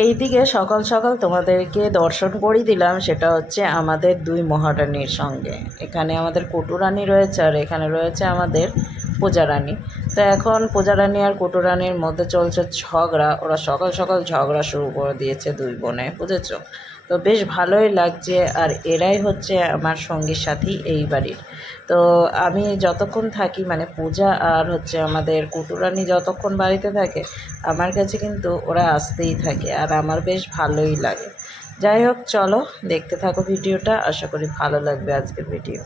এইদিকে সকাল সকাল তোমাদেরকে দর্শন করিয়ে দিলাম, সেটা হচ্ছে আমাদের দুই মহারানীর সঙ্গে। এখানে আমাদের কটুরানী রয়েছে আর এখানে রয়েছে আমাদের পূজারানী। তো এখন পূজারানী আর কটুরানীর মধ্যে চলছে ঝগড়া। ওরা সকাল সকাল ঝগড়া শুরু করে দিয়েছে দুই বোনে, বুঝেছো? তো বেশ ভালোই লাগছে। আর এরাই হচ্ছে আমার সঙ্গী সাথী এই বাড়ির। তো আমি যতক্ষণ থাকি, মানে পূজা আর হচ্ছে আমাদের কটুরানী যতক্ষণ বাড়িতে থাকে, আমার কাছে কিন্তু ওরা আসতেই থাকে আর আমার বেশ ভালোই লাগে। যাই হোক, চলো দেখতে থাকো ভিডিওটা, আশা করি ভালো লাগবে আজকের ভিডিও।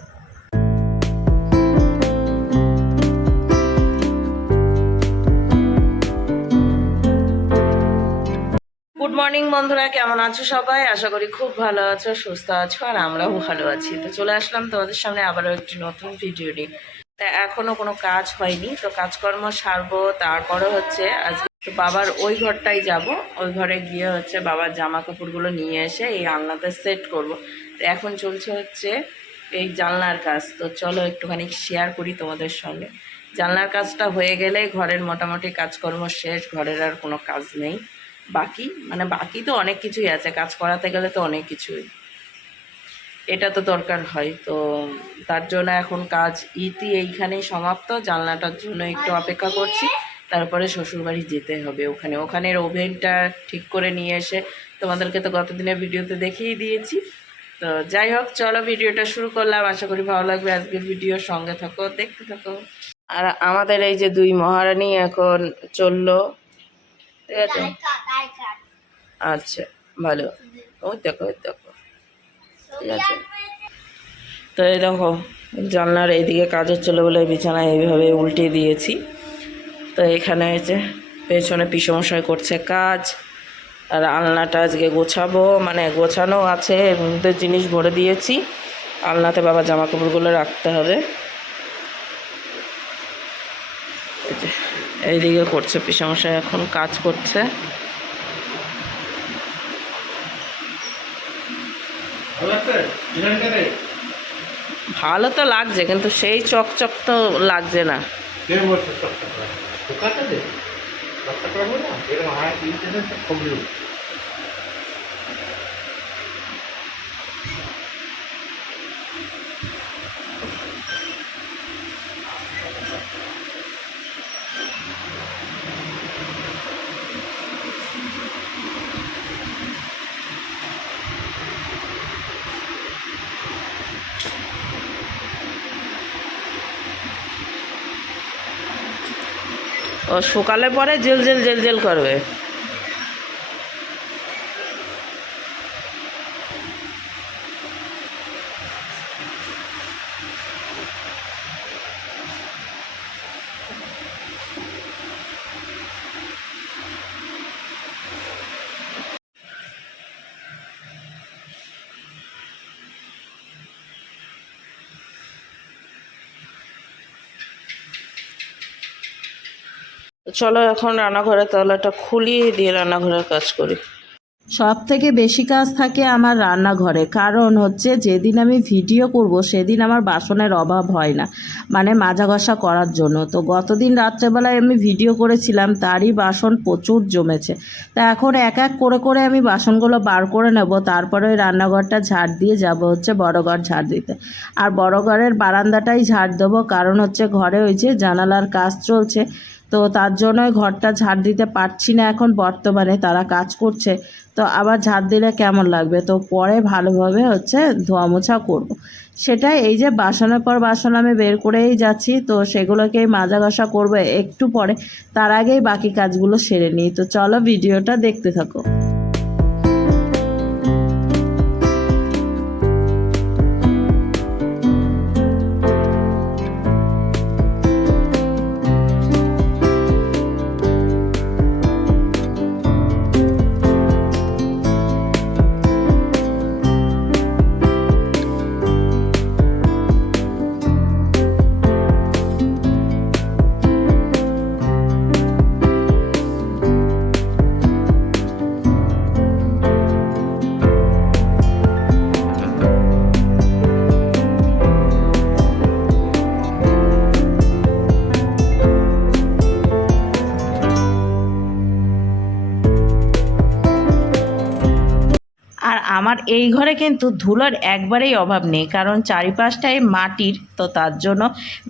গুড মর্নিং বন্ধুরা, কেমন আছো সবাই? আশা করি খুব ভালো আছো, সুস্থ আছো, আর আমরাও ভালো আছি। তো চলে আসলাম তোমাদের সামনে আবারও একটি নতুন ভিডিও নিয়ে। তা এখনও কোনো কাজ হয়নি, তো কাজকর্ম সারবো। তারপরে হচ্ছে আজকে বাবার ওই ঘরটাই যাব। ওই ঘরে গিয়ে হচ্ছে বাবার জামা কাপড়গুলো নিয়ে এসে এই আলনাতে সেট করব। তো এখন চলছে হচ্ছে এই জানলার কাজ। তো চলো একটুখানি শেয়ার করি তোমাদের সঙ্গে। জানলার কাজটা হয়ে গেলে ঘরের মোটামুটি কাজকর্ম শেষ, ঘরের আর কোনো কাজ নেই বাকি। মানে বাকি তো অনেক কিছুই আছে, কাজ করাতে গেলে তো অনেক কিছুই, এটা তো দরকার হয়। তো তার জন্য এখন কাজ এইখানেই সমাপ্ত। জানলাটার জন্য একটু অপেক্ষা করছি, তারপরে শ্বশুরবাড়ি যেতে হবে। ওখানের ওভেনটা ঠিক করে নিয়ে এসে তোমাদেরকে তো গতদিনের ভিডিওতে দেখিয়ে দিয়েছি। তো যাই হোক, চলো ভিডিওটা শুরু করলাম, আশা করি ভালো লাগবে আজকের ভিডিও। সঙ্গে থাকো, দেখতে থাকো। আর আমাদের এই যে দুই মহারানী এখন চললো, ঠিক আছে? আচ্ছা, ভালো। ওই দেখো, ওই দেখো, ঠিক আছে। তো এই দেখো, জানলার এইদিকে কাজ হচ্ছিলো বলে বিছানায় এইভাবে উল্টে দিয়েছি। তো এখানে যে পেছনে পিসমশাই করছে কাজ। আর আলনাটা আজকে গোছাবো, মানে গোছানো আছে, এর মধ্যে জিনিস ভরে দিয়েছি। আলনাতে বাবা জামা কাপড়গুলো রাখতে হবে। এইদিকে করছে পিসমশাই, এখন কাজ করছে। ভালো তো লাগছে, কিন্তু সেই চকচক তো লাগছে না। ও শুকালে পরে জেল জেল জেল জেল করবে। চলো এখন রান্নাঘরের তলাটা খুলিয়ে দিয়ে রান্নাঘরের কাজ করি। সব থেকে বেশি কাজ থাকে আমার রান্নাঘরে, কারণ হচ্ছে যেদিন আমি ভিডিও করব সেদিন আমার বাসনের অভাব হয় না, মানে মাজা ঘষা করার জন্য। তো গতদিন রাত্রেবেলায় আমি ভিডিও করেছিলাম, তারই বাসন প্রচুর জমেছে। তা এখন এক এক করে করে আমি বাসনগুলো বার করে নেব, তারপরে ওই রান্নাঘরটা ঝাড় দিয়ে যাব হচ্ছে বড় ঘর ঝাড় দিতে। আর বড় ঘরের বারান্দাটাই ঝাড় দেবো, কারণ হচ্ছে ঘরে ওই যে জানালার কাজ চলছে। তো তার জন্যই ঘরটা ঝাড় দিতে পারছি না এখন বর্তমানে, তারা কাজ করছে। তো আবার ঝাড় দিলে কেমন লাগবে, তো পরে ভালোভাবে হচ্ছে ধোয়া মোছা করবো। সেটাই, এই যে বাসনের পর বাসন আমি বের করেই যাচ্ছি, তো সেগুলোকেই মাজা ঘষা করবো একটু পরে। তার আগেই বাকি কাজগুলো সেরে নিই। তো চলো ভিডিওটা দেখতে থাকো। আমার এই ঘরে কিন্তু ধুলোর একবারেই অভাব নেই, কারণ চারিপাশটাই মাটির, তো তার জন্য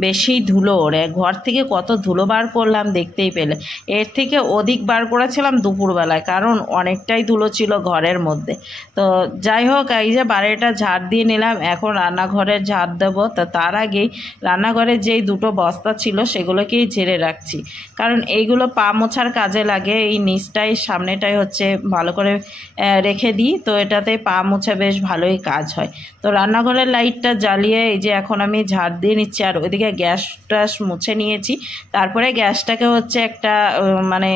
বেশি ধুলো ওড়ে। ঘর থেকে কত ধুলো বার করলাম দেখতেই পেলে। এর থেকে অধিক বার করেছিলাম দুপুরবেলায়, কারণ অনেকটাই ধুলো ছিল ঘরের মধ্যে। তো যাই হোক, এই যে বাড়িটা ঝাড় দিয়ে নিলাম, এখন রান্নাঘরের ঝাড় দেবো। তো তার আগেই রান্নাঘরের যেই দুটো বস্তা ছিল সেগুলোকেই ঝেড়ে রাখছি, কারণ এইগুলো পা মোছার কাজে লাগে। এই নিচটাই সামনেটাই হচ্ছে ভালো করে রেখে দিই, তো এটাতে পা মোছা বেশ ভালোই কাজ হয়। তো রান্নাঘরের লাইটটা জ্বালিয়ে এই যে এখন আমি ঝাড় দিয়ে নিচ্ছি, আর ওইদিকে গ্যাস ট্যাস মুছে নিয়েছি। তারপরে গ্যাসটাকে হচ্ছে একটা মানে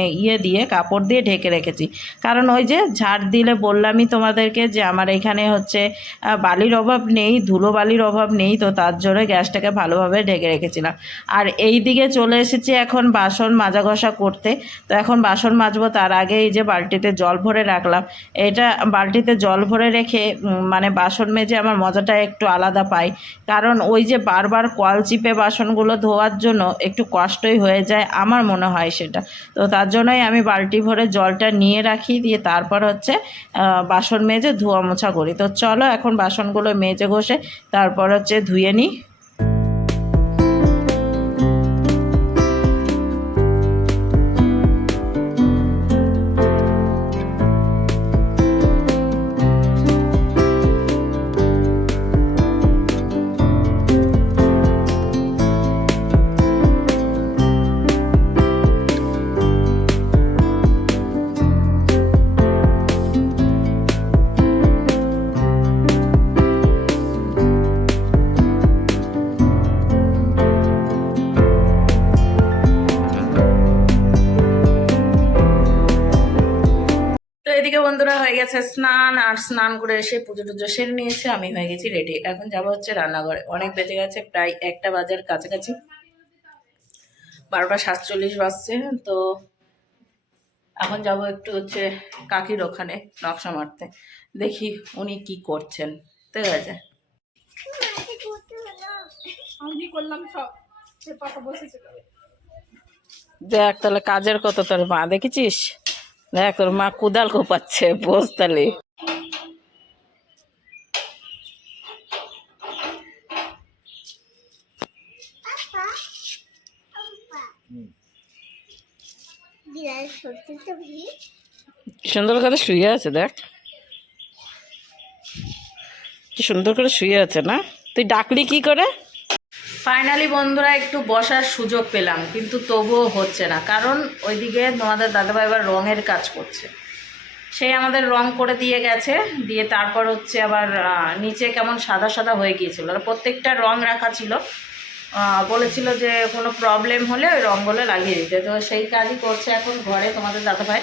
দিয়ে কাপড় দিয়ে ঢেকে রেখেছি, কারণ ওই যে ঝাড় দিলে বললামই তোমাদেরকে যে আমার এখানে হচ্ছে বালির অভাব নেই, ধুলো বালির অভাব নেই, তো তার জন্য গ্যাসটাকে ভালোভাবে ঢেকে রেখেছিলাম। আর এই দিকে চলে এসেছি এখন বাসন মাজা ঘষা করতে। তো এখন বাসন মাজবো, তার আগে এই যে বালতিতে জল ভরে রাখলাম। এটা বালতিতে জল ভরে রেখে মানে বাসন মেজে আমার মজাটা একটু আলাদা পাই, কারণ ওই যে বারবার কল চিপে বাসনগুলো ধোয়ার জন্য একটু কষ্টই হয়ে যায়, আমার মনে হয় সেটা। তো তার জন্যই আমি বালতি ভরে জলটা নিয়ে রাখি, দিয়ে তারপর হচ্ছে বাসন মেজে ধোয়া মোছা করি। তো চলো এখন বাসনগুলো মেজে ঘষে তারপর হচ্ছে ধুয়ে নিই। এদিকে বন্ধুরা হয়ে গেছে স্নান, আর স্নান করে এসে পুজো টুজো সেরে নিয়েছে, আমি হয়ে গেছি রেডি। এখন যাবো হচ্ছে রান্নাঘরে। অনেক বেজে গেছে, প্রায় 1টা বাজার কাছাকাছি, 12টা 47 বাজছে। তো এখন যাব একটু হচ্ছে কাকির ওখানে নকশা মারতে, দেখি উনি কি করছেন। ঠিক আছে, দেখ তাহলে কাজের কত তোর মা দেখেছিস, দেখ তোর মা কুদাল কোপাচ্ছে, বোঝ তাহলে। সুন্দর করে শুয়ে আছে, দেখ কি সুন্দর করে শুয়ে আছে না, তুই ডাকলি কি করে? ফাইনালি বন্ধুরা একটু বসার সুযোগ পেলাম, কিন্তু তবুও হচ্ছে না, কারণ ওইদিকে তোমাদের দাদাভাই এবার রঙের কাজ করছে। সেই আমাদের রং করে দিয়ে গেছে, দিয়ে তারপর হচ্ছে আবার নিচে কেমন সাদা সাদা হয়ে গিয়েছিল, আর প্রত্যেকটা রং রাখা ছিল। বলেছিল যে কোনো প্রবলেম হলে ওই রঙগুলো লাগিয়ে দিতে, তো সেই কাজই করছে এখন ঘরে তোমাদের দাদাভাই।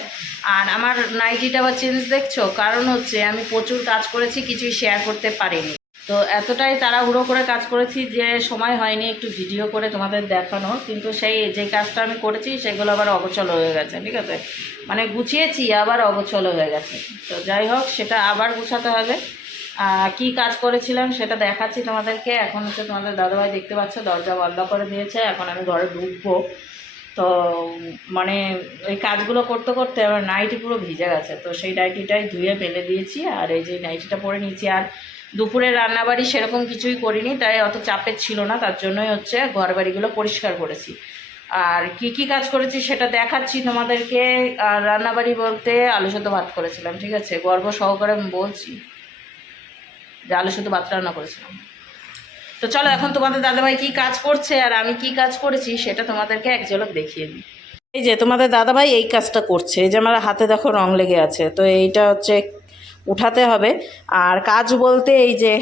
আর আমার নাইটিটা আবার চেঞ্জ দেখছো, কারণ হচ্ছে আমি প্রচুর কাজ করেছি, কিছুই শেয়ার করতে পারিনি। তো এতটাই তাড়াহুড়ো করে কাজ করেছি যে সময় হয়নি একটু ভিডিও করে তোমাদের দেখানো, কিন্তু সেই যে কাজটা আমি করেছি সেগুলো আবার অগোছল হয়ে গেছে। ঠিক আছে, মানে গুছিয়েছি আবার অগোছল হয়ে গেছে। তো যাই হোক, সেটা আবার গুছাতে হবে। কি কাজ করেছিলাম সেটা দেখাচ্ছি তোমাদেরকে। এখন হচ্ছে তোমাদের দাদাভাই দেখতে পাচ্ছ দরজা বন্ধ করে দিয়েছে, এখন আমি ঘরে ঢুকবো। তো মানে ওই কাজগুলো করতে করতে আমার নাইটি পুরো ভিজে গেছে, তো সেই নাইটিটাই ধুয়ে ফেলে দিয়েছি, আর এই যে নাইটিটা পরে নিয়েছি। আর দুপুরে রান্নাবাড়ি সেরকম কিছুই করিনি, তাই অত চাপের ছিল না, তার জন্যই হচ্ছে ঘর বাড়িগুলো পরিষ্কার করেছি। আর কি কি কাজ করেছি সেটা দেখাচ্ছি তোমাদেরকে। আর রান্নাবাড়ি বলতে আলু সেদ্ধ ভাত করেছিলাম, ঠিক আছে, গর্ব সহকারে আমি বলছি যে আলু সেদ্ধ ভাত রান্না করেছিলাম। তো চলো এখন তোমাদের দাদাভাই কি কাজ করছে আর আমি কি কাজ করেছি সেটা তোমাদেরকে এক ঝলক দেখিয়ে দিই। এই যে তোমাদের দাদাভাই এই কাজটা করছে, এই যে আমার হাতে দেখো রং লেগে আছে, তো এইটা হচ্ছে উঠাতে হবে। আর কাজ বলতে এই যে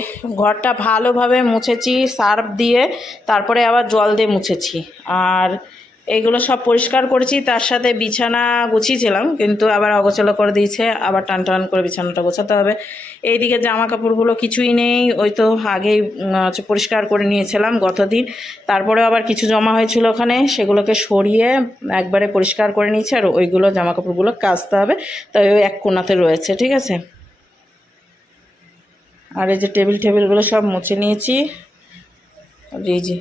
ঘরটা ভালোভাবে মুছেছি সার্ফ দিয়ে, তারপরে আবার জল দিয়ে মুছেছি, আর এইগুলো সব পরিষ্কার করেছি। তার সাথে বিছানা গুছিয়েছিলাম, কিন্তু আবার অগোছালো করে দিয়েছে, আবার টান টান করে বিছানাটা গোছাতে হবে। এইদিকে জামা কাপড়গুলো কিছুই নেই, ওই তো আগেই পরিষ্কার করে নিয়েছিলাম গতদিন, তারপরে আবার কিছু জমা হয়েছিল ওখানে, সেগুলোকে সরিয়ে একবারে পরিষ্কার করে নিয়েছি। আর ওইগুলো জামা কাপড়গুলো কাচতে হবে, তাই ওই এক কোণাতে রয়েছে। ঠিক আছে, আর এই যে টেবিলগুলো সব মুছে নিয়েছি। আর এই যে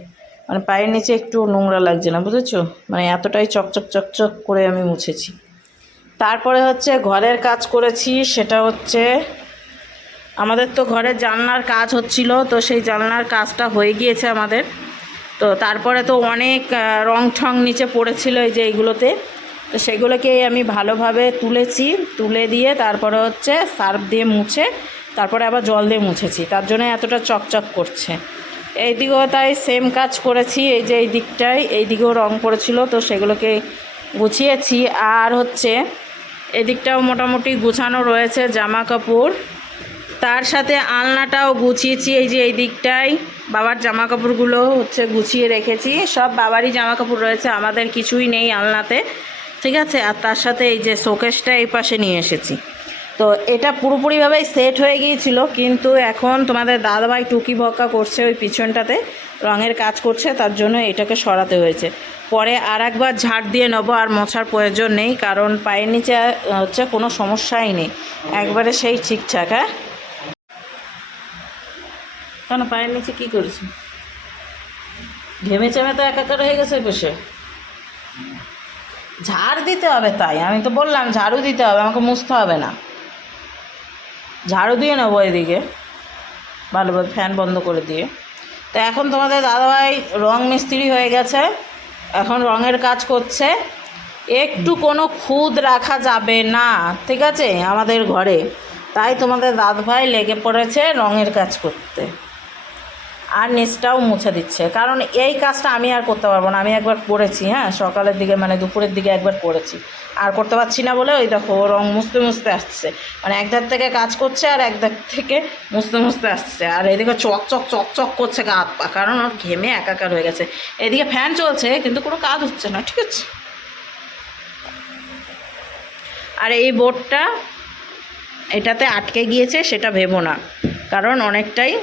মানে পায়ের নিচে একটু নোংরা লাগছে না, বুঝেছো, মানে এতটাই চকচক চকচক করে আমি মুছেছি। তারপরে হচ্ছে ঘরের কাজ করেছি, সেটা হচ্ছে আমাদের তো ঘরে জানলার কাজ হচ্ছিল, তো সেই জানলার কাজটা হয়ে গিয়েছে আমাদের। তো তারপরে তো অনেক রং ঠং নিচে পড়েছিল এই যে এইগুলোতে, তো সেগুলোকে আমি ভালোভাবে তুলে দিয়ে তারপরে হচ্ছে সার্ফ দিয়ে মুছে তারপরে আবার জল দিয়ে মুছেছি, তার জন্য এতটা চকচক করছে। এই দিকেও তাই সেম কাজ করেছি, এই যে এই দিকেও রং পড়েছিল, তো সেগুলোকে গুছিয়েছি। আর হচ্ছে এদিকটাও মোটামুটি গুছানো রয়েছে জামা কাপড়, তার সাথে আলনাটাও গুছিয়েছি। এই যে এই দিকটায় বাবার জামা কাপড়গুলো হচ্ছে গুছিয়ে রেখেছি, সব বাবারই জামা কাপড় রয়েছে, আমাদের কিছুই নেই আলনাতে, ঠিক আছে। আর তার সাথে এই যে শোকেসটা এই পাশে নিয়ে এসেছি। তো এটা পুরোপুরিভাবেই সেট হয়ে গিয়েছিল, কিন্তু এখন তোমাদের দাদাভাই টুকি ভক্কা করছে ওই পিছনটাতে, রঙের কাজ করছে, তার জন্য এটাকে সরাতে হয়েছে। পরে আর একবার ঝাড় দিয়ে নেবো, আর মোছার প্রয়োজন নেই, কারণ পায়ের নিচে হচ্ছে কোনো সমস্যাই নেই, একবারে সেই ঠিকঠাক। হ্যাঁ, কেন পায়ের নিচে কী করেছি? ঘেমে চেমে তো একাকার হয়ে গেছে বসে। ঝাড় দিতে হবে, তাই আমি তো বললাম ঝাড়ু দিতে হবে, আমাকে মুছতে হবে না। ঝাড়ু দিয়ে নেবো এদিকে ভালোভাবে, ফ্যান বন্ধ করে দিয়ে। তো এখন তোমাদের দাদাভাই রং মিস্ত্রি হয়ে গেছে, এখন রঙের কাজ করছে। একটু কোনো খুদ রাখা যাবে না, ঠিক আছে, আমাদের ঘরে। তাই তোমাদের দাদাভাই লেগে পড়েছে রঙের কাজ করতে, আর নিচটাও মুছে দিচ্ছে, কারণ এই কাজটা আমি আর করতে পারবো না। আমি একবার করেছি, হ্যাঁ, সকালের দিকে মানে দুপুরের দিকে একবার করেছি, আর করতে পারছি না বলে ওই দেখো রং মুছতে মুছতে আসছে, মানে এক ধার থেকে কাজ করছে আর এক ধার থেকে মুছতে মুছতে আসছে। আর এদিকে চকচক করছে গা হাত পা, কারণ ওর ঘেমে একাকার হয়ে গেছে। এদিকে ফ্যান চলছে কিন্তু কোনো কাজ হচ্ছে না, ঠিক আছে। আর এই বোর্ডটা এটাতে আটকে গিয়েছে সেটা ভেবো না, কারণ অনেকটাই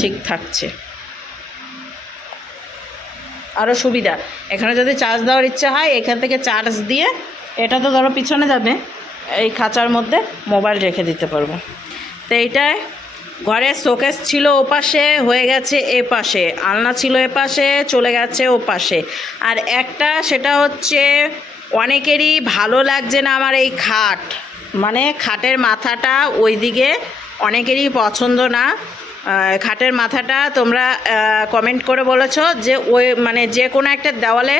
ঠিক থাকছে। আরও সুবিধা, এখানে যদি চার্জ দেওয়ার ইচ্ছা হয় এখান থেকে চার্জ দিয়ে, এটা তো ধরো পিছনে যাবে, এই খাঁচার মধ্যে মোবাইল রেখে দিতে পারবো। তো এইটায় ঘরের শোকেস ছিল ওপাশে, হয়ে গেছে এ পাশে, আলনা ছিল এ পাশে, চলে গেছে ও পাশে। আর একটা সেটা হচ্ছে অনেকেরই ভালো লাগছে না আমার এই খাট, মানে খাটের মাথাটা ওই দিকে অনেকেরই পছন্দ না। খাটের মাথাটা তোমরা কমেন্ট করে বলেছো যে ওই মানে যে কোনো একটা দেওয়ালে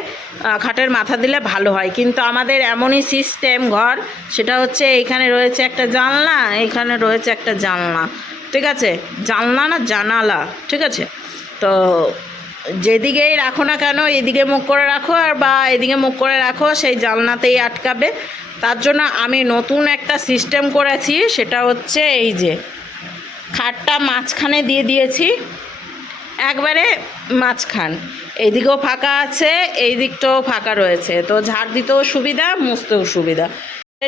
খাটের মাথা দিলে ভালো হয়, কিন্তু আমাদের এমনই সিস্টেম ঘর, সেটা হচ্ছে এইখানে রয়েছে একটা জানলা, এইখানে রয়েছে একটা জানলা, ঠিক আছে, জানলা না জানালা, ঠিক আছে। তো যেদিকেই রাখো না কেন, এদিকে মুখ করে রাখো আর বা এদিকে মুখ করে রাখো, সেই জানলাতেই আটকাবে। তার জন্য আমি নতুন একটা সিস্টেম করেছি, সেটা হচ্ছে এই যে খাটটা মাঝখানে দিয়ে দিয়েছি, একবারে মাঝখান, এইদিকেও ফাঁকা আছে, এই দিকটাও ফাঁকা রয়েছে, তো ঝাড় দিতেও সুবিধা, মুছতেও সুবিধা।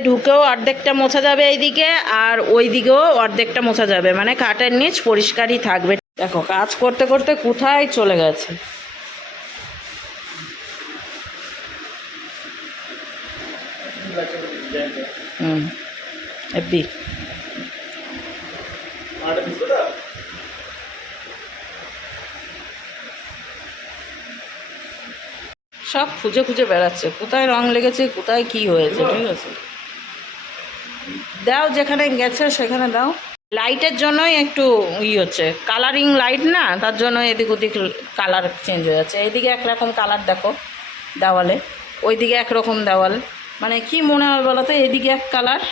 ঢুকেও অর্ধেকটা মোছা যাবে এইদিকে, আর ওই দিকেও অর্ধেকটা মোছা যাবে, মানে খাটের নিচ পরিষ্কারই থাকবে। দেখো কাজ করতে করতে কোথায় চলে গেছে। এপি সব খুঁজে খুঁজে বেড়াচ্ছে, কোথায় রং লেগেছে, কোথায় কি হয়েছে, ঠিক আছে। দাও, যেখানে গেছে সেখানে দাও। লাইটের জন্যই একটু হচ্ছে, কালারিং লাইট না, তার জন্য এদিক ওদিক কালার চেঞ্জ হয়ে যাচ্ছে। এইদিকে একরকম কালার দেখো দেওয়ালে, ওইদিকে একরকম দেওয়াল, মানে কি মনে হয় বলো তো, এদিকে এক কালার,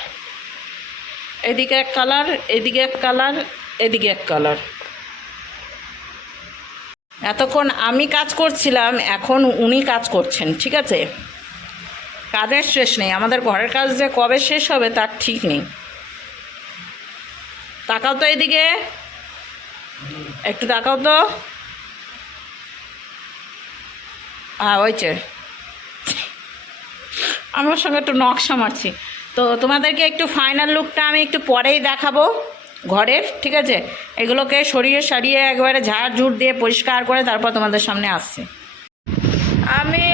এদিকে এক কালার, এদিকে এক কালার, এদিকে এক কালার। এতক্ষণ আমি কাজ করছিলাম, এখন উনি কাজ করছেন, ঠিক আছে। কাজের শেষ নেই, আমাদের ঘরের কাজ যে কবে শেষ হবে তার ঠিক নেই। তাকাও তো এদিকে, একটু তাকাও তো। হ্যাঁ ওইছে, আমার সঙ্গে একটু নকশা মারছি। তো তোমাদেরকে একটু ফাইনাল লুকটা আমি একটু পরেই দেখাবো ঘরের, ঠিক আছে। এগুলোকে সরিয়ে সারিয়ে একবারে ঝাড় ঝুড় দিয়ে পরিষ্কার করে তারপর তোমাদের সামনে আসছি। আমি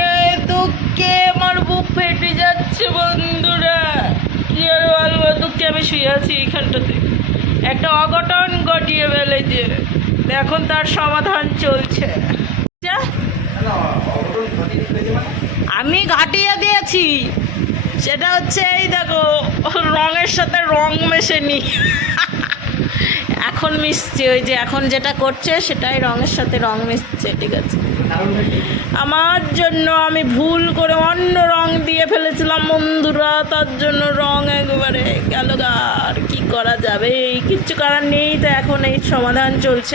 দুঃখে আমার বুক ফেটে যাচ্ছে বন্ধুরা, কি আর বলবো, দুঃখে আমি শুয়ে আছি এইখানটাতে। একটা অঘটন ঘটিয়ে ফেলেছে, এখন তার সমাধান চলছে। আমি ঘাটিয়ে দিয়েছি, সেটা হচ্ছে এই দেখো রঙের সাথে রং মেশেনি, এখন মিশছে, ওই যে এখন যেটা করছে সেটাই রঙের সাথে রং মিশছে, ঠিক আছে। আমার জন্য আমি ভুল করে অন্য রং দিয়ে ফেলেছিলাম বন্ধুরা, তার জন্য রং একবারে গেল গা। আর কি করা যাবে, কিচ্ছু করার নেই। তো এখন এই সমাধান চলছে।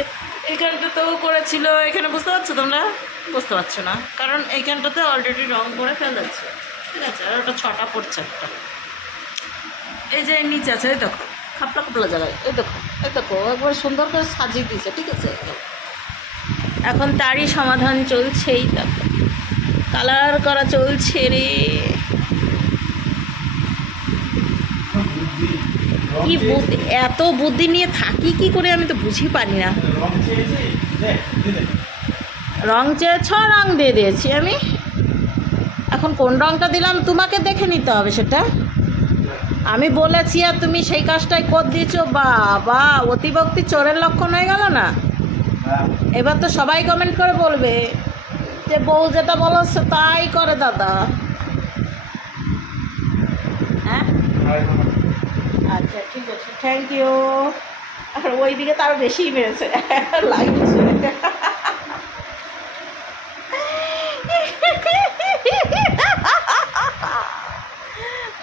এইখানটাতেও করেছিল, এখানে বুঝতে পারছো তোমরা? বুঝতে পারছো না, কারণ এইখানটাতে অলরেডি রং করে ফেলেছে, ঠিক আছে। আর ওটা 6টা পড়ছে একটা। এই যে নিচে আছে, এই দেখো খাপলা খাপলা জায়গায়, এই দেখো একবার সুন্দর করে সাজিয়ে দিয়েছে, ঠিক আছে। এখন তারই সমাধান চলছেই, দেখো কালার করা চলছে রে। কি বুদ্ধি, এত বুদ্ধি নিয়ে থাকি কি করে আমি তো বুঝি পারি না। রং চেয়েছ, রং দিয়ে দিয়েছি আমি। এখন কোন রংটা দিলাম তোমাকে দেখে নিতে হবে সেটা। আমি বলেছি আর তুমি সেই কাজটাই করে দিয়েছো। বাবা, অতিভক্তি চোরের লক্ষণ হয়ে গেল না? এবার তো সবাই কমেন্ট করে বলবে যে বউ যেটা বলো সে তাই করে দাদা। হ্যাঁ, আচ্ছা ঠিক আছে, থ্যাংক ইউ। আর ওই দিকে তো আরো বেশিই মেরেছে লাগছে।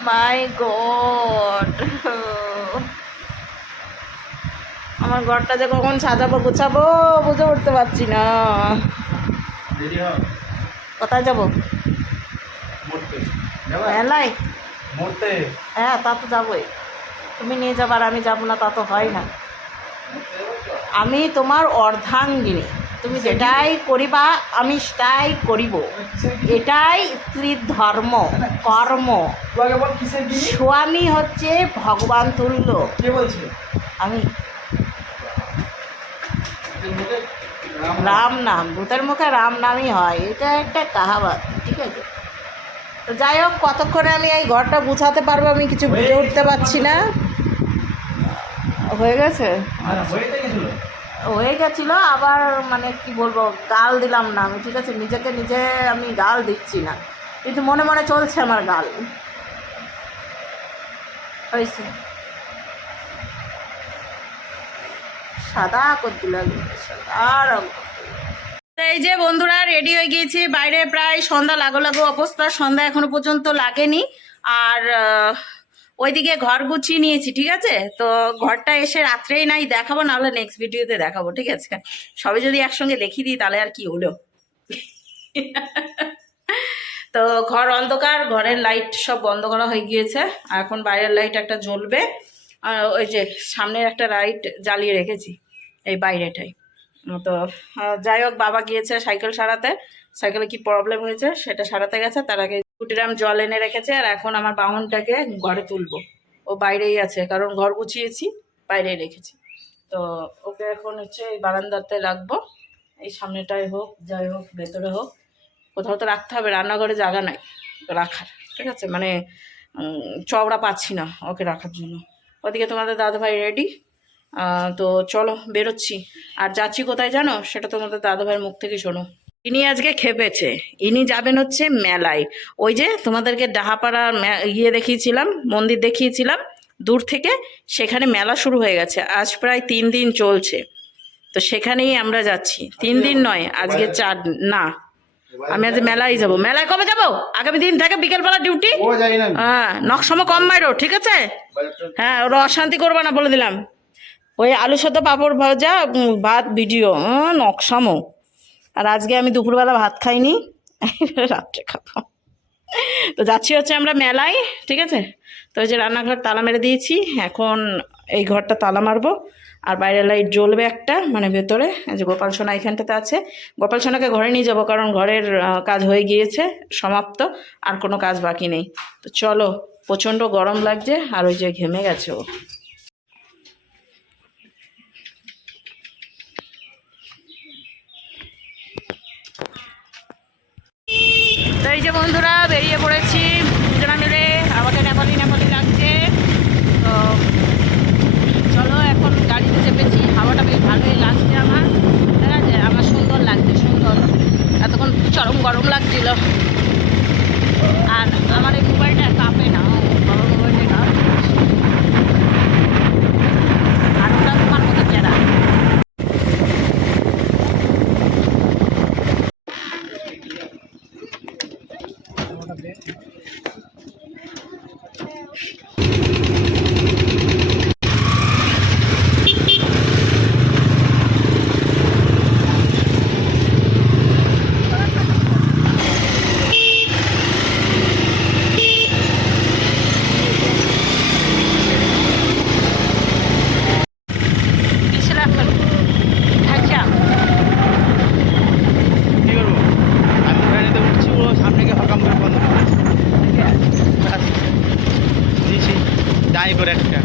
মাই গড, আমার ঘরটা যে কখন সাজাবো গুছাবো বুঝে উঠতে পারছি না। কোথায় যাবো? মেলায়? হ্যাঁ, তা তো যাবোই। তুমি নিয়ে যাবো আর আমি যাবো না, তা তো হয় না। আমি তোমার অর্ধাঙ্গিনী, তুমি যেটাই করিবা আমি সেটাই করিব। এটাই স্ত্রীর ধর্ম কর্ম। স্বামী হচ্ছে ভগবান তুল্য। আমি রাম নাম, ভূতের মুখে রাম নামই হয়, এটা একটা কাহাবাত, ঠিক আছে। তো যাই হোক, কতক্ষণে আমি এই ঘরটা গুছাতে পারবো আমি কিছু বুঝে উঠতে পারছি না। হয়ে গেছে, হয়ে গেছিলো আবার, মানে কি বলবো, গাল দিলাম না আমি, ঠিক আছে। নিজেকে নিজে আমি গাল দিচ্ছি না, কিন্তু মনে মনে চলছে আমার গাল। হয়েছে, সাদা করতে লাগবে, সাদা রঙ। এই যে বন্ধুরা রেডি হয়ে গিয়েছি, বাইরে প্রায় সন্ধ্যা লাগো লাগো অবস্থা, সন্ধ্যা এখনো পর্যন্ত লাগেনি। আর ওইদিকে ঘর গুছিয়ে নিয়েছি, ঠিক আছে। তো ঘরটা এসে রাত্রেই নাই দেখাবো, নাহলে নেক্সট ভিডিওতে দেখাবো, ঠিক আছে। সবে যদি একসঙ্গে লিখে দিই তাহলে আর কি হলো। তো ঘর অন্ধকার, ঘরের লাইট সব বন্ধ করা হয়ে গিয়েছে। আর এখন বাইরের লাইট একটা জ্বলবে, আর ওই যে সামনের একটা লাইট জ্বালিয়ে রেখেছি এই বাইরেটাই। তো যাই হোক, বাবা গিয়েছে সাইকেল সারাতে, সাইকেলে কি প্রবলেম হয়েছে সেটা সারাতে গেছে। তার আগে কুটিরাম জল এনে রেখেছে। আর এখন আমার বাহনটাকে ঘরে তুলবো, ও বাইরেই আছে, কারণ ঘর গুছিয়েছি বাইরেই রেখেছি। তো ওকে এখন হচ্ছে এই বারান্দাতে রাখবো, এই সামনেটাই হোক, যাই হোক ভেতরে হোক, কোথাও তো রাখতে হবে, রান্নাঘরে জায়গা নাই রাখার, ঠিক আছে। মানে চওড়া পাচ্ছি না ওকে রাখার জন্য। ওদিকে তোমাদের দাদাভাই রেডি, তো চলো বেরোচ্ছি। আর যাচ্ছি কোথায় জানো, সেটা তোমাদের দাদাভাইয়ের মুখ থেকে শোনো। ইনি আজকে খেপেছে, ইনি যাবেন হচ্ছে মেলায়। ওই যে তোমাদেরকে ডাহাপাড়া ইয়ে দেখিয়েছিলাম, মন্দির দেখিয়েছিলাম দূর থেকে, সেখানে মেলা শুরু হয়ে গেছে, আজ প্রায় 3 দিন চলছে। তো সেখানেই আমরা যাচ্ছি, 3 দিন নয়, আজকে 4 না, আমি আজ মেলায় যাবো। মেলায় কবে যাবো? আগামী দিন থেকে বিকেলবেলা ডিউটি। হ্যাঁ, নকশামো কম মারো, ঠিক আছে। হ্যাঁ, ওরা অশান্তি করবে না বলে দিলাম। ওই আলু সাথে পাঁপড় ভাজা, ভাত, ভিডিও, নকশামো। আর আজকে আমি দুপুরবেলা ভাত খাইনি, রাত্রে খাবো। তো যাচ্ছি হচ্ছে আমরা মেলায়, ঠিক আছে। তো ওই যে রান্নাঘর তালা মেরে দিয়েছি, এখন এই ঘরটা তালা মারবো। আর বাইরের লাইট জ্বলবে একটা, মানে ভেতরে। এই যে গোপাল সোনা এখানটাতে আছে, গোপাল সোনাকে ঘরে নিয়ে যাবো, কারণ ঘরের কাজ হয়ে গিয়েছে সমাপ্ত, আর কোনো কাজ বাকি নেই। তো চলো, প্রচণ্ড গরম লাগছে, আর ওই যে ঘেমে গেছে ও। তো এই যে বন্ধুরা বেরিয়ে পড়েছি দুজনা মিলে, আমাকে নেপালি নেপালি লাগছে। তো চলো, এখন গাড়িতে চেপেছি, হাওয়াটা বেশ ভালোই লাগছে আমার, ঠিক আছে। আমার সুন্দর লাগছে, সুন্দর। এতক্ষণ চরম গরম লাগছিল। আর আমার এই মোবাইলটা কাঁপে না, বড় মোবাইলটা কাঁপে। আর ওটা তোমার মতো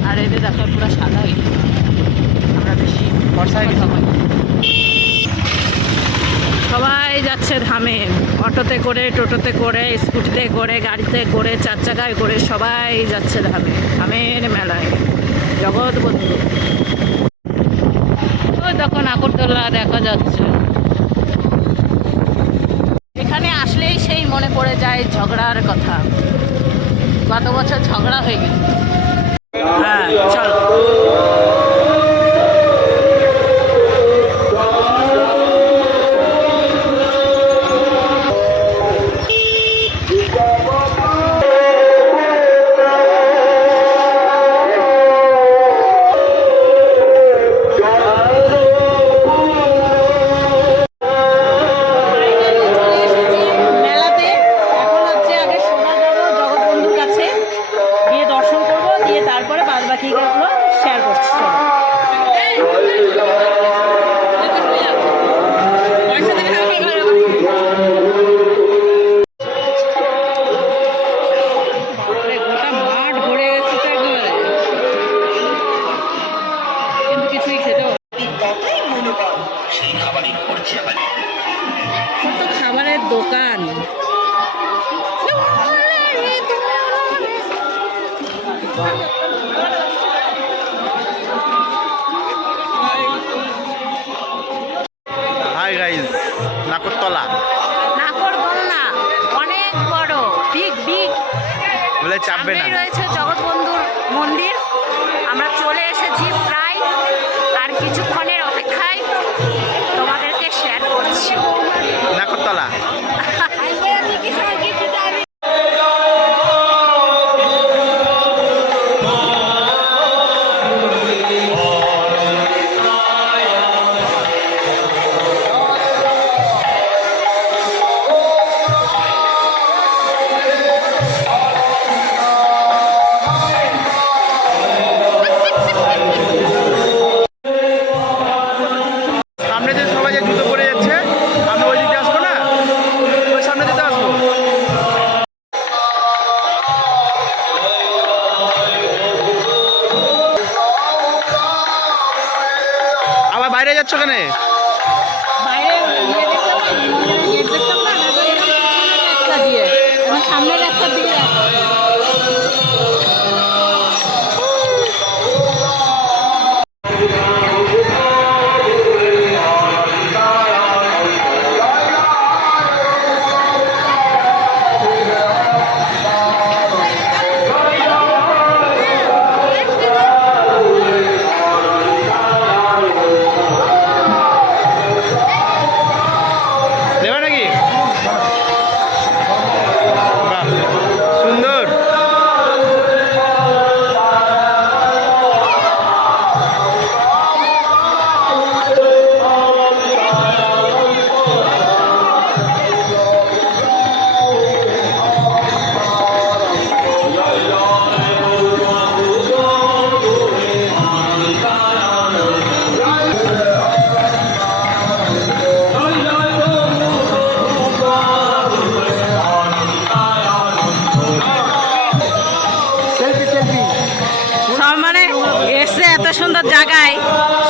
আর এদের দেখো পুরো সাদা, আমরা বেশি সবাই যাচ্ছে ধামে, অটোতে করে, টোটোতে করে, স্কুটিতে করে, গাড়িতে করে, 4 চাকায় করে সবাই যাচ্ছে ধামে, ধামের মেলায় জগৎ বন্ধু। ওই দেখো নাগরদোলা দেখা যাচ্ছে। এখানে আসলেই সেই মনে পড়ে যায় ঝগড়ার কথা, গত বছর ঝগড়া হয়ে গেছে। হ্যাঁ চলো। তারপরে বাদ বাকিগুলো শেয়ার করছি। গোটা মাঠ ভরে গেছে তো একেবারে, কিন্তু কিছুই খেতে কত খাবারের দোকান। হাই গাইস, নাগরদোলা অনেক বড়, বিগ বিগ, বলে চাপবে না। রয়েছে জগৎবন্ধুর মন্দির। আমরা চলে এসেছি প্রায়, আর কিছুক্ষণের অপেক্ষায় তোমাদেরকে শেয়ার করছি নাগরদোলা। সামনে যে সবাই যে জুতো পরে যাচ্ছে, আমরা ওই দিকে আসবো না, ওই সামনে দিতে আসবো। আবার বাইরে যাচ্ছ কেন? সামনের রাস্তার দিকে দেবে নাকি? বাহ, সুন্দর। সব মানে এসে এত সুন্দর জায়গায়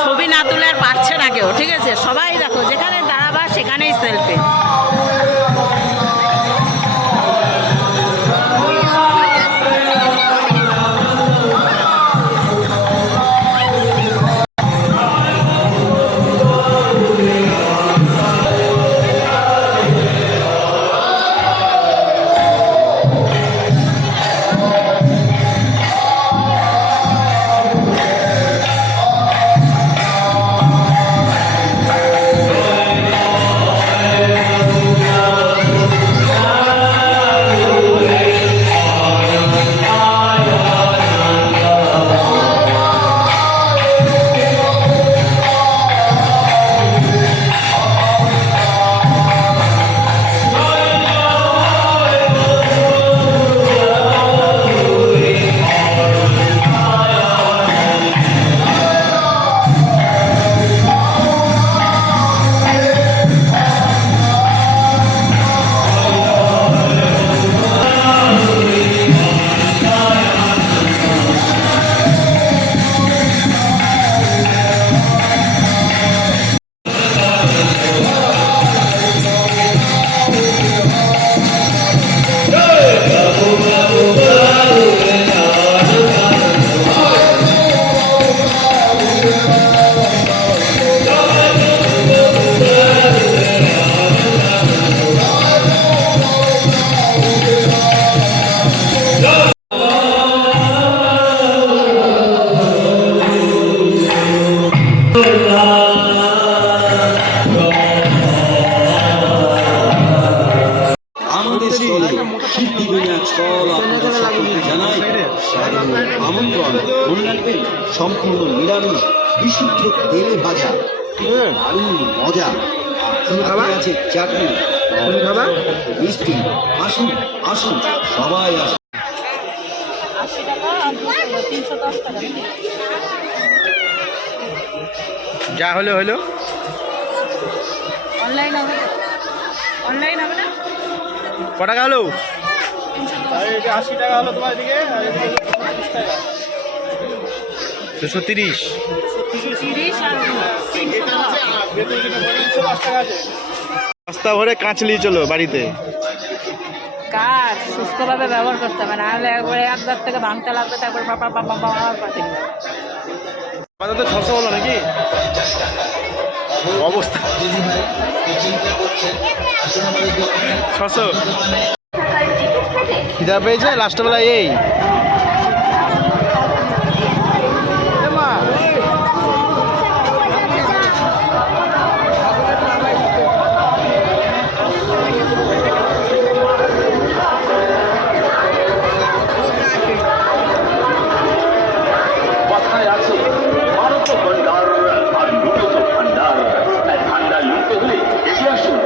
ছবি না তুলে আর পারছে না কেউ, ঠিক আছে? সবাই দেখো যেখানে দাঁড়াবা সেখানেই সেলফি। আমন্ত্রণ। মনে রাখবেন, সম্পূর্ণ নিরামিষ, বিশুদ্ধ তেলে ভাজা, দারুণ মজা। খাবা? সাথে আছে চাটনি, তুমি খাবা? মিষ্টি। আসুন আসুন, সবাই আসুন। 80 টাকা আর 310 টাকা। যা হলো হলো। অনলাইন হবে, অনলাইন হবে না? ক টাকা হলো? 80 টাকা হলো তোমার এদিকে, আর এদিকে 30 টাকা। 230। 30 আর 310। বেতন কিনে বলে 110 টাকা আছে। বস্তা ভরে কাঁচ নিয়ে চলো বাড়িতে। কাজ সুস্থভাবে ব্যবহার করতে হবে, নাহলে একবারে একবার থেকে ভাঙতে লাগবে, তারপর বাবা বাবা বাবা পাঠিয়ে দিবে। আপাতত 600 হলো নাকি অবস্থা? 600 খিদা পেয়েছে লাস্ট বেলায় এই এ মা। কথায় আছে ভারত ভান্ডার আর লুটো তো ভান্ডার, তাই ভান্ডার লুটতে হলে এগিয়ে আসুন।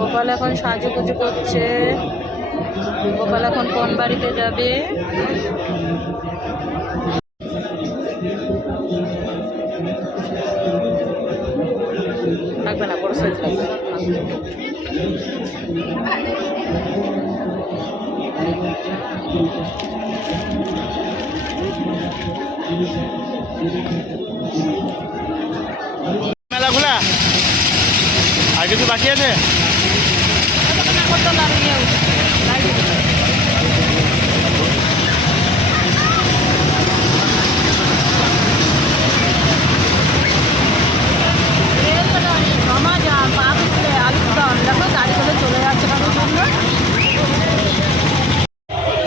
গোপাল এখন সাজুগুজু করছে। গোপাল এখন কোন বাড়িতে যাবে? লাগবে না, বড় সাইজ লাগবে। মেলা খোলা আর কিছু বাকি আছে?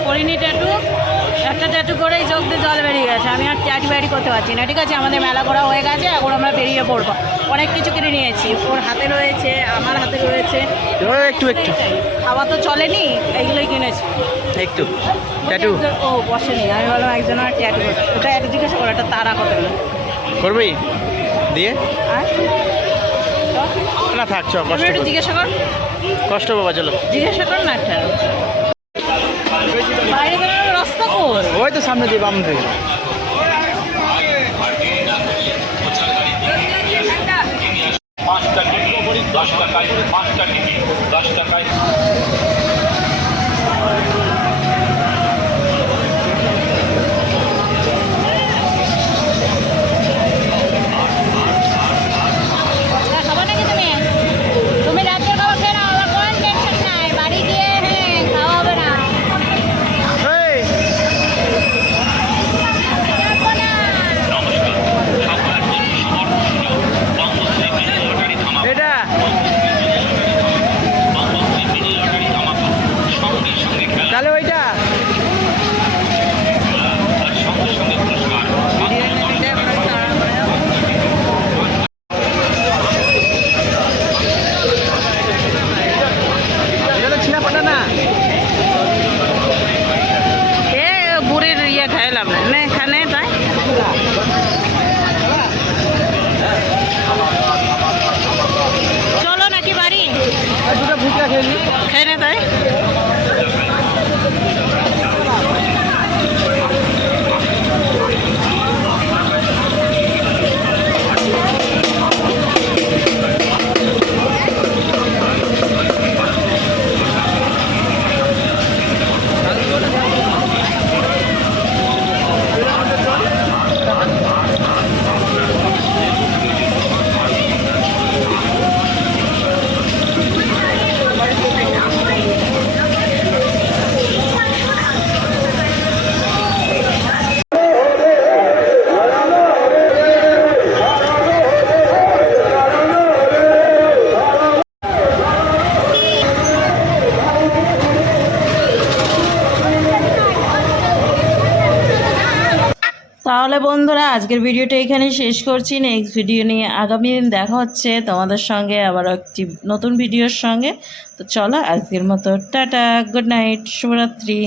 করিনি ট্যাটু, একটা ট্যাটু করেই চোখ দিয়ে জল বেরিয়ে গেছে। আমি আর ট্যাটু ব্যাটি করতে পারছি না। ঠিক আছে, আমাদের মেলা ঘোরা হয়ে গেছে, এখন আমরা বেরিয়ে পড়বো। অনেক কিছু কিনে নিয়েছি, ওর হাতে রয়েছে, আমার হাতে রয়েছে। একটু একটু খাওয়া তো চলেনি, এইগুলোই কিনেছি। একটু ট্যাটু ও বসেনি, আমি বললাম একজন আর ট্যাটু করবে। ওটা একটু জিজ্ঞাসা করো, একটা তারা কত গেলো। করবি দিয়ে আর না থাক চ, তুমি কষ্ট একটু কর। জিজ্ঞাসা কর, কষ্ট বাবা চলো। জিজ্ঞাসা কর না একটা। বাইরে বেরোনোর রাস্তা কর। ওই তো সামনে দিয়ে বাম থেকে। পাঁচটা টিকিট 10 টাকায়, 5টা টিকিট 10 টাকায়। খাবো নাকি তুমি? তুমি রাতের খাবার খেয়ে নাও, আমার কোনো টেনশন নাই। বাড়ি গিয়ে খাওয়া হবে না। এই, যাবো না। এটা তাহলে বন্ধুরা আজকের ভিডিওটা এখানে শেষ করছি। নেক্সট ভিডিও নিয়ে আগামী দিন দেখা হচ্ছে তোমাদের সঙ্গে আবার একটি নতুন ভিডিওর সঙ্গে। তো চলো আজকের মতো টাটা, গুড নাইট, শুভরাত্রি।